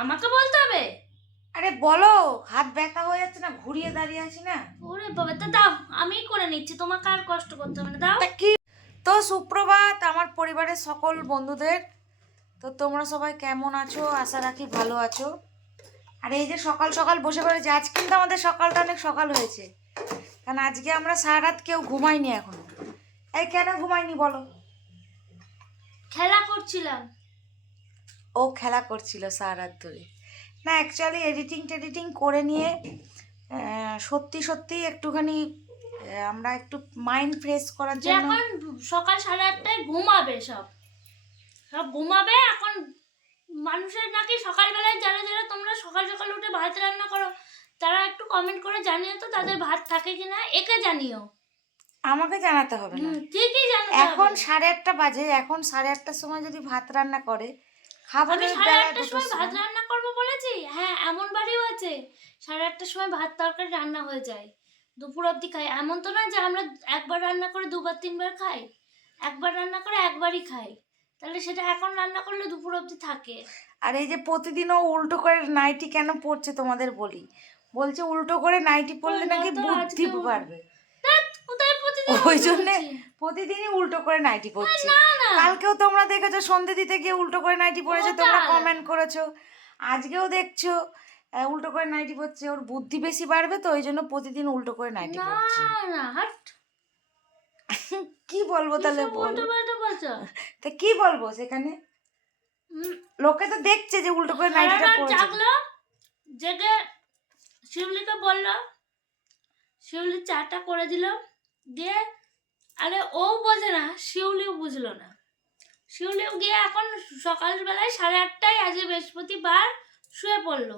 আমাকে বলতে হবে? আরে বলো হাত ব্যথা হয়ে যাচ্ছে না ঘুরিয়ে দাঁড়িয়ে আছি না। ওরে বাবা তা দাও আমিই করে নিচ্ছি তোমাকে আর কষ্ট করতে হবে না দাও। তা কি? তো সুপ্রভাত আমার পরিবারের সকল বন্ধুদের তো তোমরা সবাই কেমন আছো? আশা রাখি ভালো আছো। আর এই যে সকাল সকাল বসে পড়েছি আজ কিন্তু আমাদের সকালটা অনেক সকাল হয়েছে। কারণ আজকে আমরা সারা রাত কেউ ঘুমাইনি এখনও। এই কেন ঘুমাইনি বলো? খেলা করছিলাম। ও খেলা করছিল সারা রাত ধরে না অ্যাকচুয়ালি এডিটিং টেডিটিং করে নিয়ে সত্যি সত্যি একটুখানি আমরা একটু মাইন্ড ফ্রেশ করার জন্য এখন সকাল সাড়ে আটটায় ঘুমাবে সব। সব ঘুমাবে এখন মানুষের নাকি সকালবেলায় যারা যারা তোমরা সকাল সকাল উঠে ভাত রান্না করো তারা একটু কমেন্ট করে জানিও তো তাদের ভাত থাকে কিনা একে জানিও। আমাকে জানাতে হবে না। ঠিকই জানো এখন সাড়ে আটটা বাজে এখন সাড়ে আটটার সময় যদি ভাত রান্না করে খাবারের সাড়ে আটটার সময় ভাত রান্না করব বলেছি? হ্যাঁ এমন বাড়িও আছে। সাড়ে আটটার সময় ভাত তরকারি রান্না হয়ে যায়। দুপুর অবধি খাই। এমন তো না যে আমরা একবার রান্না করে দুবার তিনবার খাই। একবার রান্না করে একবারই খাই। তাহলে সেটা এখন রান্না করলে দুপুর অবধি থাকে। আর এই যে প্রতিদিনও উল্টো করে নাইটি কেন পড়ছে তোমাদের বলি? বলছে উল্টো করে নাইটি পড়লে নাকি বুদ্ধি প্রতিদিন ওই জন্যে প্রতিদিনই উল্টো করে নাইটি পড়ছে কালকেও তোমরা দেখেছ সন্ধে দিতে গিয়ে উল্টো করে নাইটি পড়েছে তোমরা কমেন্ট করেছ। আজকেও দেখছ উল্টো করে নাইটি পড়ছে ওর বুদ্ধি বেশি বাড়বে তো ওই জন্য প্রতিদিন উল্টো করে নাইটি না পড়ছে না হাট। কি বলব তাহলে বলো? তা কি বলব সেখানে? লোকে তো দেখছে যে উল্টো করে নাইটিটা সারা রাত জাগলো জেগে শিউলিকে বলল শিউলি চাটা করে দিল দিয়ে আরে ও বোঝে না শিউলিও বুঝলো না। শিউলিও গিয়ে এখন সকালবেলায় সাড়ে আটটায় আজকে বৃহস্পতিবার শুয়ে পড়ল।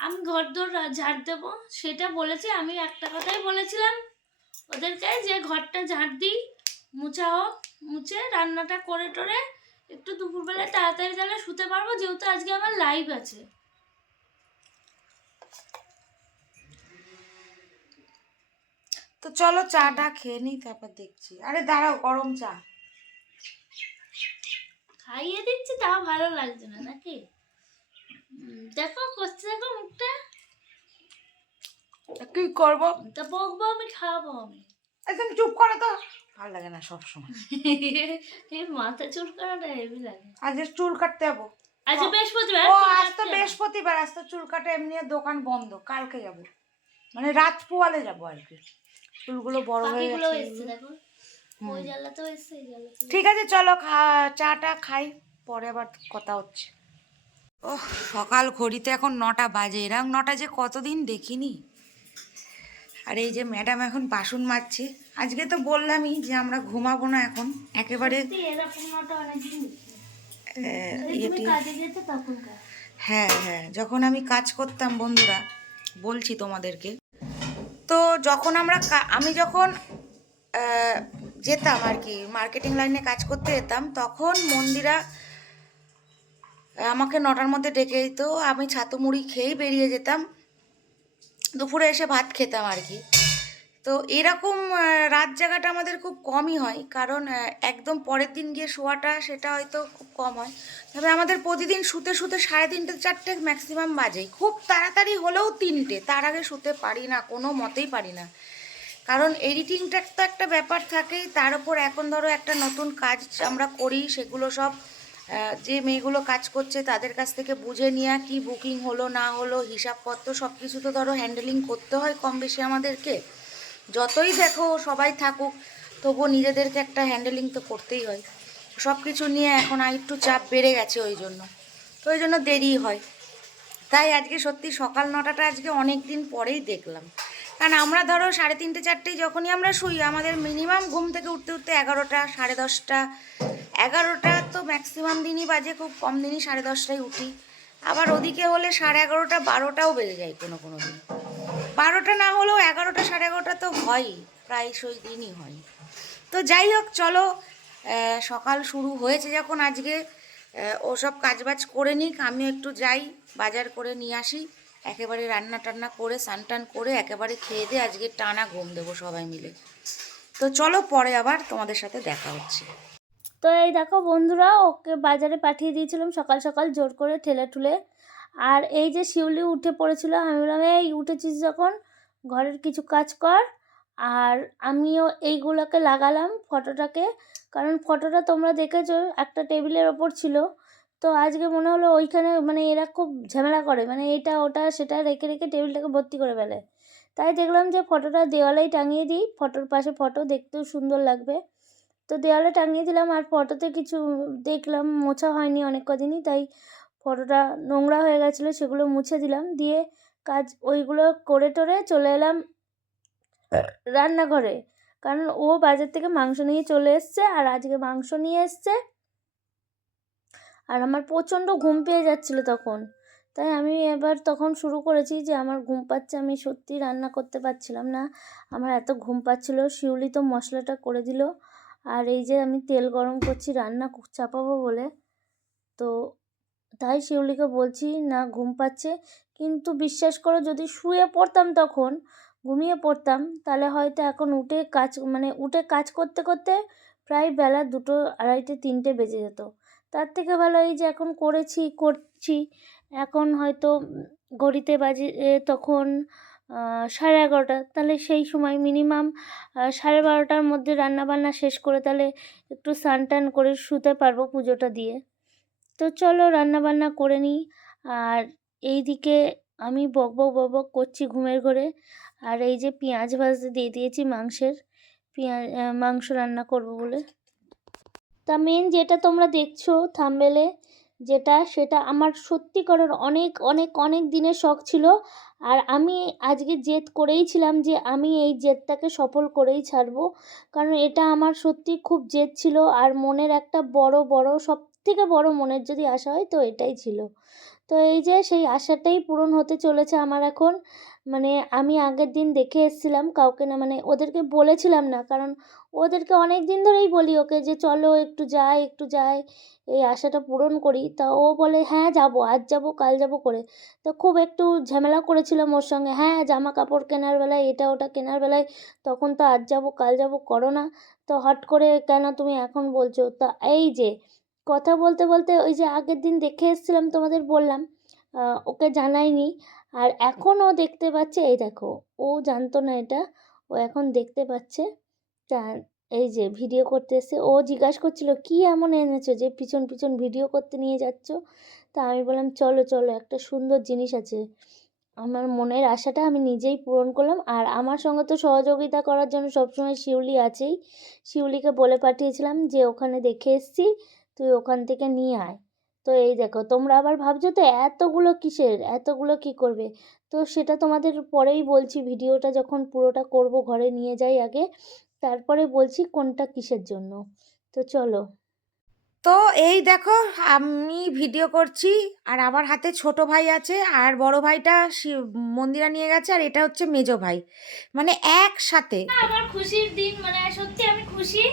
আমি ঘর দোর ঝাড় দেবো, সেটা বলেছি, আমি একটা কথাই বলেছিলাম। ওদেরকে যে ঘরটা ঝাড় দিই, মুছা হোক, মুছে রান্নাটা করে টোরে একটু দুপুরবেলায় তাড়াতাড়ি তাহলে শুতে পারব, যেহেতু আজকে আমার লাইভ আছে। তো চলো চাটা খেয়ে নিই, তারপর দেখছি। আরে দাঁড়াও, গরম চা। খাইয়ে দিচ্ছি তাও ভালো লাগছে না নাকি? দেখো করছে দেখো মুখটা। কি করব? তা বকবো আমি খাওয়াবো আমি। একদম চুপ করো তো। ভালো লাগে না সব সময় এই মাথা চুল করাটা হেভি লাগে। আজ চুল কাটতে যাব। আজ বৃহস্পতিবার ও আজ তো বৃহস্পতিবার আজ তো চুল কাটা এমনি দোকান বন্ধ কালকে যাব। মানে রাত পোয়ালে যাব আর কি। চুলগুলো বড় হয়ে গেছে। দেখো। ঠিক আছে চলো খা চাটা খাই পরে আবার কথা হচ্ছে। ও সকাল ঘড়িতে এখন নটা বাজে। এরকম নটা যে কতদিন দেখিনি। আর এই যে ম্যাডাম এখন বাসন মাজছে। আজকে তো বললামই যে আমরা ঘুমাবো না এখন। একেবারে হ্যাঁ হ্যাঁ যখন আমি কাজ করতাম বন্ধুরা বলছি তোমাদেরকে। তো যখন আমরা কা- আমি যখন আহ, যেতাম আর কি। মার্কেটিং লাইনে কাজ করতে যেতাম, তখন মন্দিরা আমাকে নটার মধ্যে ডেকে দিত, আমি ছাতু মুড়ি খেয়েই বেরিয়ে যেতাম। দুপুরে এসে ভাত খেতাম আর কি। তো এরকম রাত জাগাটা আমাদের খুব কমই হয়, কারণ একদম পরের দিন গিয়ে শোয়াটা সেটা হয়তো খুব কম হয়। তবে আমাদের প্রতিদিন শুতে শুতে সাড়ে তিনটে, চারটে ম্যাক্সিমাম বাজেই। খুব তাড়াতাড়ি হলেও তিনটে, তার আগে শুতে পারি না, কোনো মতেই পারি না। কারণ এডিটিংটা তো একটা ব্যাপার থাকেই, তার উপর এখন ধরো একটা নতুন কাজ আমরা করি, সেগুলো সব যে মেয়েগুলো কাজ করছে তাদের কাছ থেকে বুঝে নেওয়া কি বুকিং হলো, না হলো, হিসাবপত্র সব কিছু তো ধরো হ্যান্ডেলিং করতে হয় কম বেশি আমাদেরকে। যতই দেখো সবাই থাকুক, তবুও নিজেদেরকে একটা হ্যান্ডেলিং তো করতেই হয়। সব কিছু নিয়ে এখন আর একটু চাপ বেড়ে গেছে ওই জন্য। তো ওই জন্য দেরি হয়। তাই আজকে সত্যি সকাল নটাটা আজকে অনেক দিন পরেই দেখলাম। কারণ আমরা ধরো সাড়ে তিনটে চারটেই যখনই আমরা শুই, আমাদের মিনিমাম ঘুম থেকে উঠতে উঠতে এগারোটা, সাড়ে দশটা। এগারোটা তো ম্যাক্সিমাম দিনই বাজে, খুব কম দিনই সাড়ে দশটায় উঠি। আবার ওদিকে হলে সাড়ে এগারোটা, বারোটাও বেজে যায় কোনো কোনো দিন। বারোটা না হলেও এগারোটা, সাড়ে এগারোটা তো হয়ই প্রায়শই দিনই হয় তো যাই হোক, চলো সকাল শুরু হয়েছে যখন আজকে। ওসব কাজবাজ করে নিক, আমিও একটু যাই, বাজার করে নিয়ে আসি। একেবারে রান্না টান্না করে, স্নান টান করে একেবারে খেয়ে দিয়ে আজকে টানা ঘুম দেবো সবাই মিলে। তো চলো পরে আবার তোমাদের সাথে দেখা হচ্ছে। তো এই দেখো বন্ধুরা, ওকে বাজারে পাঠিয়ে দিয়েছিলাম সকাল সকাল জোর করে ঠেলে ঠুলে। আর এই যে শিউলি উঠে পড়েছিল, আমি বললাম, এই, উঠেছিস যখন? ঘরের কিছু কাজ কর। আর আমিও এইগুলোকে লাগালাম ফটোটাকে, কারণ ফটোটা তোমরা দেখেছ, একটা টেবিলের ওপর ছিল। তো আজকে মনে হলো ওইখানে মানে এরা খুব ঝামেলা করে মানে এটা, ওটা, সেটা রেখে রেখে টেবিলটাকে ভর্তি করে ফেলে। তাই দেখলাম যে ফটোটা দেওয়ালেই টাঙিয়ে দিই, ফটোর পাশে ফটো, দেখতেও সুন্দর লাগবে। তো দেওয়ালে টাঙিয়ে দিলাম আর ফটোতে কিছু দেখলাম, মোছা হয়নি অনেক কদিনই, তাই ফটোটা নোংরা হয়ে গেছিল, সেগুলো মুছে দিলাম। দিয়ে কাজ ওইগুলো করে টোরে চলে এলাম রান্নাঘরে। কারণ ও বাজার থেকে মাংস নিয়ে চলে এসছে আর আজকে মাংস নিয়ে এসছে। আর আমার প্রচণ্ড ঘুম পেয়ে যাচ্ছিল তখন। তাই আমি এবার তখন শুরু করেছি যে আমার ঘুম পাচ্ছে আমি সত্যি রান্না করতে পারছিলাম না। আমার এত ঘুম পাচ্ছিলো, শিউলি তো মশলাটা করে দিল। আর এই যে আমি তেল গরম করছি, রান্না চাপাবো বলে। তো তাই শিউলিকে বলছি, না, ঘুম পাচ্ছে। কিন্তু বিশ্বাস করো, যদি শুয়ে পড়তাম তখন, ঘুমিয়ে পড়তাম, তাহলে হয়তো এখন উঠে কাজ মানে উঠে কাজ করতে করতে প্রায় বেলা দুটো, আড়াইটে, তিনটে বেজে যেত। তার থেকে ভালো এই যে এখন করেছি, করছি। এখন হয়তো ঘড়িতে বাজে তখন সাড়ে এগারোটা। তাহলে সেই সময় মিনিমাম সাড়ে বারোটার মধ্যে রান্না বান্না শেষ করে তাহলে একটু স্নান টান করে শুতে পারব পুজোটা দিয়ে। তো চলো রান্নাবান্না করে নিই। আর এইদিকে আমি বক বক বক বক করছি ঘুমের ঘরে। আর এই যে পেঁয়াজ ভাজতে দিয়ে দিয়েছি মাংসের। পেঁয়াজ মাংস রান্না করব বলে। তা মেন যেটা তোমরা দেখছ থাম্বেলে, যেটা সেটা আমার সত্যি করার অনেক অনেক অনেক দিনের শখ ছিল। আর আমি আজকে জেদ করেই ছিলাম যে আমি এই জেদটাকে সফল করেই ছাড়বো। কারণ এটা আমার সত্যি খুব জেদ ছিল। আর মনের একটা বড় বড় সব থেকে বড় মনের যদি আশা হয় তো এটাই ছিল। তো এই যে সেই আশাটাই পূরণ হতে চলেছে আমার এখন। মানে আমি আগের দিন দেখে এসেছিলাম কাউকে না মানে ওদেরকে বলেছিলাম না। কারণ ওদেরকে অনেক দিন ধরেই বলি ওকে যে, চলো একটু যাই একটু যাই। এই আশাটা পূরণ করি। তা ও বলে হ্যাঁ যাব, আজ যাব, কাল যাব করে। তো খুব একটু ঝামেলা করেছিলাম ওর সঙ্গে। হ্যাঁ জামা কাপড় কেনার বেলায়, এটা ওটা কেনার বেলায়, তখন তো আজ যাব, কাল যাব, করো না। তো হট করে, কেন তুমি এখন বলছো? তা এই যে, কথা বলতে বলতে ওই যে আগের দিন দেখে এসেছিলাম তোমাদের বললাম ওকে জানাইনি। আর এখন ও দেখতে পাচ্ছে, এই দেখো, ও জানতো না এটা, ও এখন দেখতে পাচ্ছে। এই যে ভিডিও করতে ও জিজ্ঞাসা করছিল, কি এমন এনেছো যে পিছন পিছন ভিডিও করতে নিয়ে যাচ্ছ? তা আমি বললাম, চলো চলো, একটা সুন্দর জিনিস আছে। আমার মনের আশাটা আমি নিজেই পূরণ করলাম আর আমার সঙ্গে তো সহযোগিতা করার জন্য সবসময় শিউলি আছেই। শিউলিকে বলে পাঠিয়েছিলাম যে, ওখানে দেখে এসছি, তুই ওখান থেকে নিয়ে আয়। তো এই দেখো, তোমরা আবার ভাবছ তো, এতগুলো কিসের? এতগুলো কি করবে? তো সেটা তোমাদের পরেই বলছি, ভিডিওটা যখন পুরোটা করব, ঘরে নিয়ে যাই আগে। তারপরে বলছি কোনটা কিসের জন্য। তো চলো। তো এই দেখো আমি ভিডিও করছি আর আমার হাতে ছোট ভাই আছে আর বড় ভাইটা মন্দিরা নিয়ে গেছে আর এটা হচ্ছে মেজো ভাই। মানে একসাথে। আমার খুশির দিন মানে সত্যি আমি খুশি।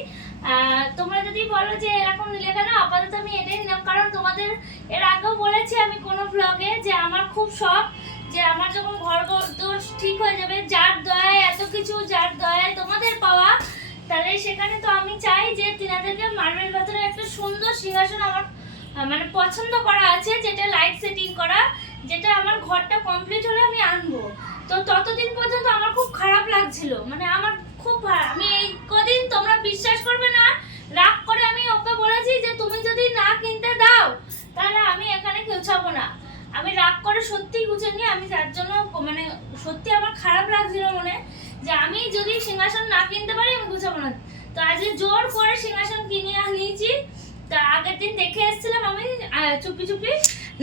আহ, তোমরা যদি বলো যে এরকম নিলে কেন আপাতত আমি এটাই নিলাম। কারণ তোমাদের এর আগেও বলেছি আমি কোনো ব্লগে যে আমার খুব শখ যে আমার যখন ঘর দোষ ঠিক হয়ে যাবে, যার দয়ায়, এত কিছু যার দয়ায় তোমাদের পাওয়া, তাহলে সেখানে তো আমি চাই যে তিনাদেরকে মার্বেল পাথরে একটা সুন্দর সিংহাসন আমার মানে পছন্দ করা আছে, যেটা লাইট সেটিং করা, যেটা আমার ঘরটা কমপ্লিট হলে আমি আনব। তো ততদিন পর্যন্ত আমার খুব খারাপ লাগছিল মানে আমার খুব আমি এই কদিন তোমরা বিশ্বাস করবে না, রাগ করে আমি ওকে বলেছি যে তুমি যদি না কিনতে দাও, তাহলে আমি এখানে কেউছাবো না। আমি রাগ করে সত্যি গুছে নিয়ে আমি তার জন্য মানে সত্যি আমার খারাপ লাগছিল মনে যে আমি যদি সিংহাসন না কিনতে পারি আমি গুছাবো না। তো আজকে জোর করে সিংহাসন কিনে আনিয়েছি তা আগের দিন দেখে এসেছিলাম আমি চুপি চুপি।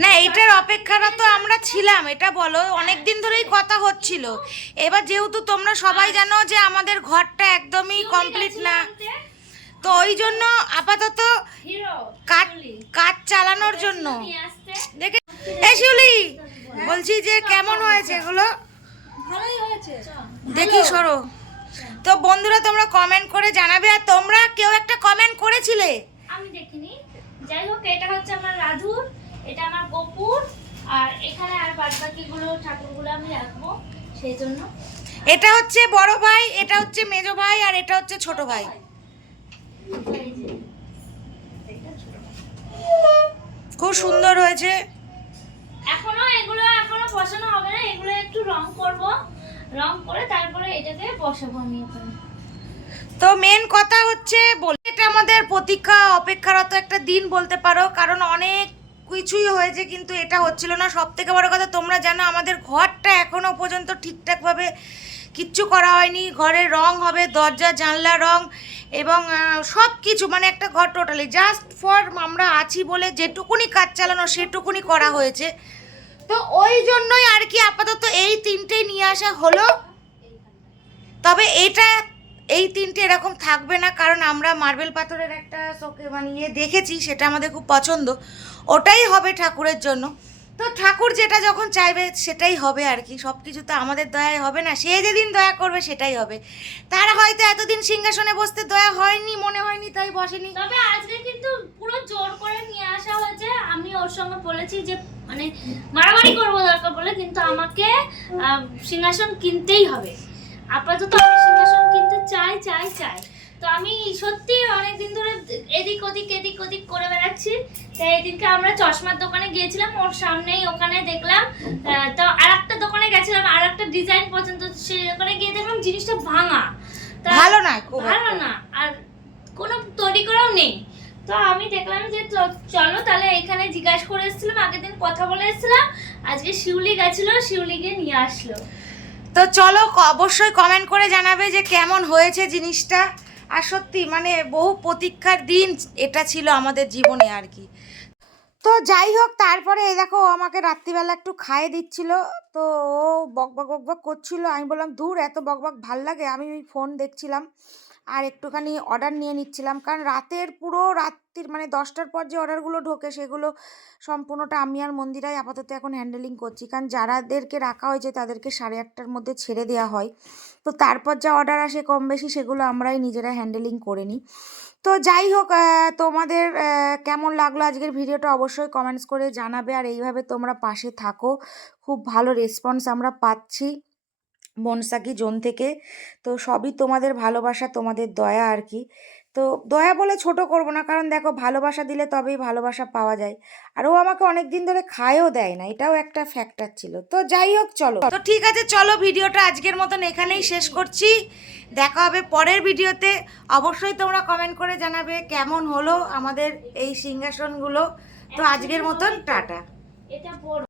না এইটার অপেক্ষাটা তো আমরা ছিলাম এটা বলো অনেক দিন ধরেই কথা হচ্ছিল। এবার যেহেতু তোমরা সবাই জানো যে আমাদের ঘরটা একদমই কমপ্লিট না তো ওই জন্য আপাতত কাজ কাজ চালানোর জন্য। নিয়ে দেখে এই শিউলি বলছি যে কেমন হয়েছে এগুলো? দেখি সরো। তো বন্ধুরা তোমরা কমেন্ট করে জানাবে আর তোমরা কেউ একটা কমেন্ট করেছিলে? আমি দেখিনি। যাই হোক এটা হচ্ছে আমার রাধুর এটা আমার গোপুর আর এখানে আর ঠাকুরগুলো আমি রাখব সেই জন্য। এটা হচ্ছে বড় ভাই এটা হচ্ছে মেজো ভাই আর এটা হচ্ছে ছোট ভাই। খুব সুন্দর হয়েছে। এখনও এগুলো এখনও বসানো হবে না এগুলো একটু রং করব। রং করে তারপরে এটাকে বসাবো আমি তো মেন কথা হচ্ছে বল এটা আমাদের প্রতীক্ষা অপেক্ষারত একটা দিন বলতে পারো কারণ অনেক কিছুই হয়েছে কিন্তু এটা হচ্ছিল না। সব থেকে বড় কথা তোমরা জানো আমাদের ঘরটা এখনও পর্যন্ত ঠিকঠাকভাবে কিচ্ছু করা হয়নি। ঘরের রং হবে দরজা জানলা রং এবং সব কিছু মানে একটা ঘর টোটালি জাস্ট ফর আমরা আছি বলে যেটুকুনি কাজ চালানো সেটুকুনি করা হয়েছে। তো ওই জন্যই আর কি আপাতত এই তিনটেই নিয়ে আসা হলো। তবে এটা, এই তিনটে এরকম থাকবে না, কারণ আমরা মার্বেল পাথরের একটা শোকে মানে ইয়ে দেখেছি, সেটা আমাদের খুব পছন্দ। ওটাই হবে ঠাকুরের জন্য। তো ঠাকুর যেটা যখন চাইবে সেটাই হবে আর কি। সব কিছু তো আমাদের দয়ায় হবে না। সে যেদিন দয়া করবে সেটাই হবে। তার হয়তো এতদিন সিংহাসনে বসতে দয়া হয়নি, মনে হয়নি, তাই বসেনি। তবে আজকে কিন্তু পুরো জোর করে নিয়ে আসা হয়েছে। আমি ওর সঙ্গে বলেছি যে মানে মারামারি করব দরকার বলে কিন্তু আমাকে সিংহাসন কিনতেই হবে। আপাতত সিংহাসন কিনতে চাই চাই চাই। তো আমি সত্যি অনেক দিন ধরে এদিক ওদিক এদিক ওদিক করে বেড়াচ্ছি। তাই এদিনকে আমরা চশমার দোকানে গিয়েছিলাম ওর সামনেই ওখানে দেখলাম। তো আর একটা দোকানে গেছিলাম আর একটা ডিজাইন পর্যন্ত সে ওখানে গিয়ে দেখলাম জিনিসটা ভাঙা। ভালো না ভালো না আর কোনো তৈরি করাও নেই। তো আমি দেখলাম যে চলো তাহলে এখানে জিজ্ঞাসা করে এসেছিলাম আগের দিন কথা বলে এসেছিলাম আজকে শিউলি গেছিল শিউলি গিয়ে নিয়ে আসলো। তো চলো অবশ্যই কমেন্ট করে জানাবে যে কেমন হয়েছে জিনিসটা। আর সত্যি মানে বহু প্রতীক্ষার দিন এটা ছিল আমাদের জীবনে আর কি। তো যাই হোক, তারপরে এই দেখো আমাকে রাত্রিবেলা একটু খাইয়ে দিচ্ছিল। তো ও বকবক বকবক বক বক করছিল। আমি বললাম দূর এত বকবক বক ভালো লাগে। আমি ওই ফোন দেখছিলাম। আর একটুখানি অর্ডার নিয়ে নিচ্ছিলাম। কারণ রাতের পুরো রাত্রির মানে দশটার পর যে অর্ডারগুলো ঢোকে সেগুলো সম্পূর্ণটা আমি আর মন্দিরাই আপাতত এখন হ্যান্ডেলিং করছি। কারণ যারাদেরকে রাখা হয়েছে তাদেরকে সাড়ে আটটার মধ্যে ছেড়ে দেওয়া হয়। তো তারপর যা অর্ডার আসে কম বেশি সেগুলো আমরাই নিজেরা হ্যান্ডেলিং করে নিই। তো যাই হোক তোমাদের কেমন লাগল আজকের ভিডিওটা অবশ্যই কমেন্টস করে জানাবে। আর এইভাবে তোমরা পাশে থাকো। খুব ভালো রেসপন্স আমরা পাচ্ছি। বনসাকি জোন থেকে। তো সবই তোমাদের ভালোবাসা, তোমাদের দয়া আর কি তো দয়া বলে ছোট করব না, কারণ দেখো ভালোবাসা দিলে তবেই ভালোবাসা পাওয়া যায়। আর ও আমাকে অনেক দিন ধরে খায়ও দেয় না, এটাও একটা ফ্যাক্টর ছিল। তো যাই হোক, চলো। তো ঠিক আছে, চলো ভিডিওটা আজকের মতন এখানেই শেষ করছি। দেখা হবে পরের ভিডিওতে। অবশ্যই তোমরা কমেন্ট করে জানাবে কেমন হলো আমাদের এই সিংহাসনগুলো। তো আজকের মতন, টাটা।